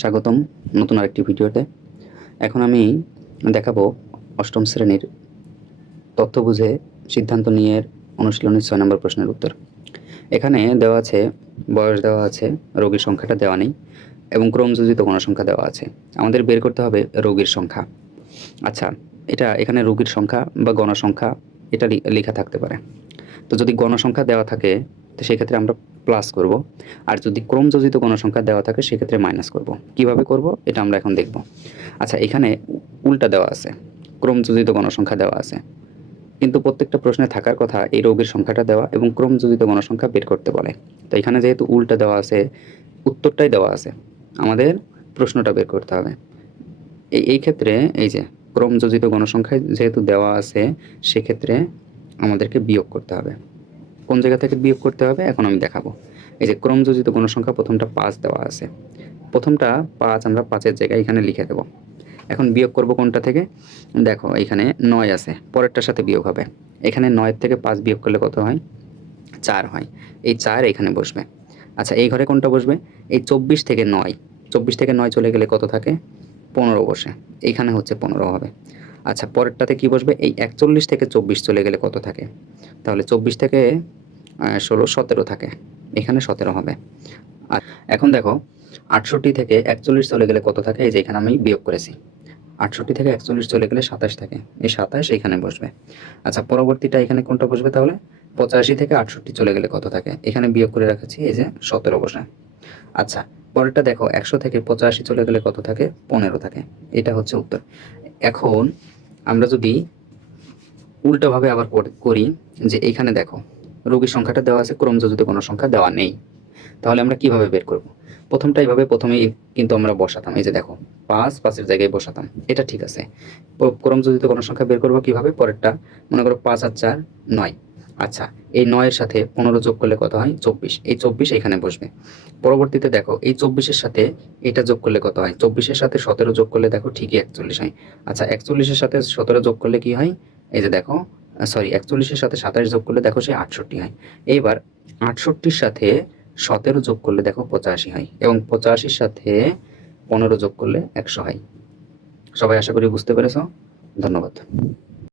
স্বাগতম নতুন আরেকটি ভিডিওতে। এখন আমি দেখাবো অষ্টম শ্রেণীর তথ্য বুঝে সিদ্ধান্ত নিয়ে অনুশীলনী 6 নম্বর প্রশ্নের উত্তর। এখানে দেওয়া আছে বয়স, দেওয়া আছে রোগীর সংখ্যাটা দেওয়া নেই এবং ক্রমযোজিত গণসংখ্যা দেওয়া আছে। আমাদের বের করতে হবে রোগীর সংখ্যা। আচ্ছা, এটা এখানে রোগীর সংখ্যা বা গণসংখ্যা এটা লেখা থাকতে পারে। তো যদি গণসংখ্যা দেওয়া থাকে তো সেক্ষেত্রে আমরা প্লাস করব, আর যদি ক্রমযোজিত গণসংখ্যা দেওয়া থাকে সেক্ষেত্রে মাইনাস করব। কিভাবে করব এটা আমরা এখন দেখব। আচ্ছা, এখানে উল্টা দেওয়া আছে, ক্রমযোজিত গণসংখ্যা দেওয়া আছে, কিন্তু প্রত্যেকটা প্রশ্নে থাকার কথা এই রোগীর সংখ্যাটা দেওয়া এবং ক্রমযোজিত গণসংখ্যা বের করতে বলে। তো এখানে যেহেতু উল্টা দেওয়া আছে, উত্তরটাই দেওয়া আছে, আমাদের প্রশ্নটা বের করতে হবে। এই ক্ষেত্রে এই যে ক্রমযোজিত গণসংখ্যায় যেহেতু দেওয়া আছে, সেক্ষেত্রে আমাদেরকে বিয়োগ করতে হবে। কোন জায়গা থেকে বিয়োগ করতে হবে এখন আমি দেখাবো। এই যে ক্রমযোজিত গণসংখ্যা প্রথমটা 5 দেওয়া আছে, প্রথমটা 5 আমরা 5-এর জায়গায় এখানে লিখে দেব। এখন বিয়োগ করব কোনটা থেকে? দেখো এখানে 9 আছে, পরেরটার সাথে বিয়োগ হবে। এখানে 9 থেকে 5 বিয়োগ করলে কত হয়? 4 হয়। এই 4 এখানে বসবে। আচ্ছা, এই ঘরে কোনটা বসবে? এই 24 থেকে 9, 24 থেকে 9 চলে গেলে কত থাকে? 15 বসে। এইখানে হচ্ছে 15 হবে। আচ্ছা, পরেরটাতে কি বসবে? এই 41 থেকে 24 চলে গেলে কত থাকে? তাহলে 24 থেকে 16, 17 থাকে। এখানে 17 হবে। আর এখন দেখো 68 থেকে 41 চলে গেলে কত থাকে? এই যে এখানে আমি বিয়োগ করেছি। 68 থেকে 41 চলে গেলে 27 থাকে। এই 27 এখানে বসবে। আচ্ছা, পরবর্তীটা এখানে কোনটা বসবে তাহলে? 85 থেকে 68 চলে গেলে কত থাকে? এখানে বিয়োগ করে রাখছি, এই যে 17 বসে। আচ্ছা, পরেরটা দেখো 100 থেকে 85 চলে গেলে কত থাকে? 15 থাকে। এটা হচ্ছে উত্তর। এখন আমরা যদি উল্টোভাবে আবার করি, যে এইখানে দেখো রোগীর সংখ্যাটা দেওয়া আছে, ক্রমযোজিত কোনো সংখ্যা দেওয়া নেই, তাহলে আমরা কিভাবে বের করব? প্রথমটা এইভাবে প্রথমেই কিন্তু আমরা বসাতাম, এই যে দেখো 5 5-এর জায়গায় বসাতাম, এটা ঠিক আছে। ক্রমযোজিত কোনো সংখ্যা বের করব কিভাবে? পরেরটা মনে করো 5 আর 4 9। আচ্ছা, এই 9-এর সাথে 15 যোগ করলে কত হয়? 24। এই 24 এখানে বসবে। পরবর্তীতে দেখো এই 24-এর সাথে এটা যোগ করলে কত হয়? 24-এর সাথে 17 যোগ করলে দেখো ঠিকই 41 হয়। আচ্ছা, 41-এর সাথে 17 যোগ করলে কি হয়? এই যে দেখো 41-এর সাথে 27 যোগ করলে দেখো সে 68 হয়। এইবার 68-র সাথে 17 যোগ করলে দেখো 85 হয়, এবং 85-র সাথে 15 যোগ করলে 100 হয়। সবাই আশা করি বুঝতে পেরেছো। ধন্যবাদ।